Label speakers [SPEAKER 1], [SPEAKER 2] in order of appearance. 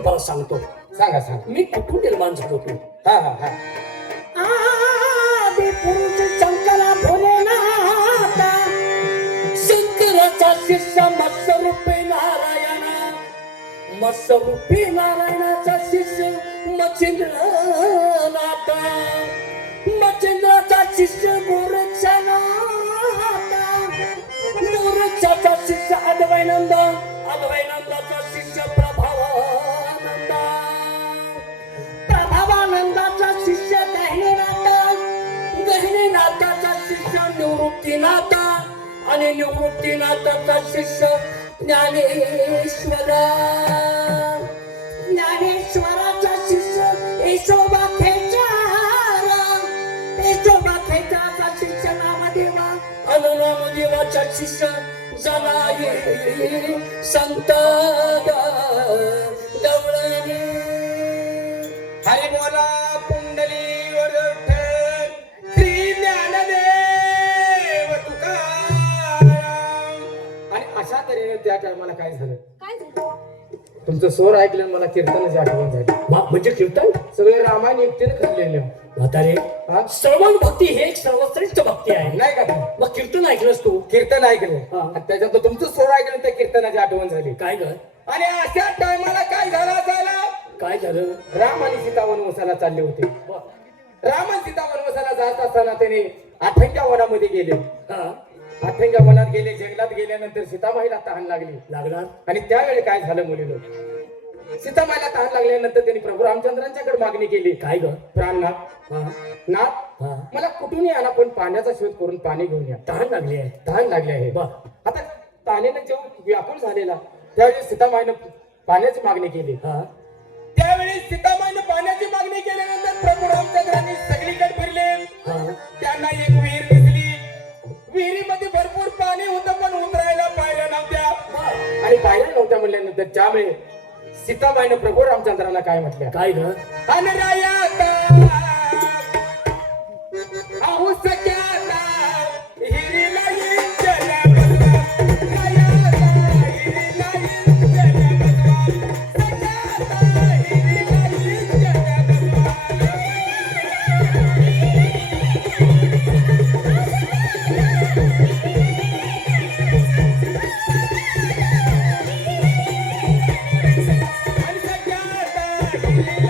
[SPEAKER 1] तुम्हाला सांगतो.
[SPEAKER 2] सांगा सांगा.
[SPEAKER 1] मी कुठून निर्माण झालो होतो?
[SPEAKER 2] हा हा हा.
[SPEAKER 1] आदि पुरुष शंकरा भोलेनाथा शंकराचा शिष्य मत्स्यरूपी नारायण. मत्स्यरूपी नारायणाचा शिष्य मच्छिंद्रनाथ. मच्छिंद्राचा शिष्य गोरक्षनाथ. गोरक्षाचा शिष्य अद्वैनंद अद्वैनंदाचा शिष्य निवृत्तीनाथ आणि निवृत्तीनाथाचा शिष्य ज्ञानेश्वर. ज्ञानेश्वराचा शिष्य येशोबा खेचारा येशोबा खेचाचा शिष्य नामदेवा. आणि नामदेवाचा शिष्य जनाई संत गवळणी.
[SPEAKER 2] हरी बोला. त्या टायमाला काय झालं?
[SPEAKER 3] काय झालं?
[SPEAKER 2] तुमचं स्वर ऐकलं आणि मला कीर्तनाची आठवण झाली.
[SPEAKER 1] म्हणजे कीर्तन?
[SPEAKER 2] सगळे रामायण एकटीने खरलेले
[SPEAKER 1] म्हातारे
[SPEAKER 2] हा?
[SPEAKER 1] श्रवण भक्ती हे एक सर्वश्रेष्ठ भक्ती आहे.
[SPEAKER 2] नाही का?
[SPEAKER 1] मग कीर्तन ऐकलंस तू?
[SPEAKER 2] कीर्तन ऐकलं.
[SPEAKER 1] हा.
[SPEAKER 2] आणि त्याच्यात तुमचं स्वर ऐकलं त्या कीर्तनाची आठवण झाली.
[SPEAKER 1] काय ग?
[SPEAKER 2] आणि अशा टायमाला काय झालं झालं
[SPEAKER 1] काय झालं?
[SPEAKER 2] राम आणि सीता वनवासाला चालले होते. राम आणि सीता वनवासाला जात असताना त्याने आठंग्या वनामध्ये गेले.
[SPEAKER 1] हा.
[SPEAKER 2] आठंग्या वनात गेले जंगलात गेल्यानंतर सीतामाईला तहान लागली.
[SPEAKER 1] लागणार?
[SPEAKER 2] आणि त्यावेळी काय झालं मुलीनं? सीतामाईला तहान लागल्यानंतर त्यांनी प्रभू रामचंद्रांच्याकडे मागणी केली.
[SPEAKER 1] काय ग?
[SPEAKER 2] प्राणनाथ
[SPEAKER 1] हा.
[SPEAKER 2] नाथ
[SPEAKER 1] हा.
[SPEAKER 2] मला कुठूनही आणा पण पाण्याचा शोध करून पाणी घेऊन या.
[SPEAKER 1] तहान लागली आहे.
[SPEAKER 2] तहान लागली आहे.
[SPEAKER 1] बा
[SPEAKER 2] आता तानेनं जेव्हा व्याकुळ झालेला त्यावेळी सीतामाईनं पाण्याची मागणी केली. नव्हत्या म्हणल्यानंतर त्यामुळे सीताबाईनं प्रभू रामचंद्रांना काय म्हटल्या
[SPEAKER 1] काय ग?
[SPEAKER 2] अनरायाता Thank you.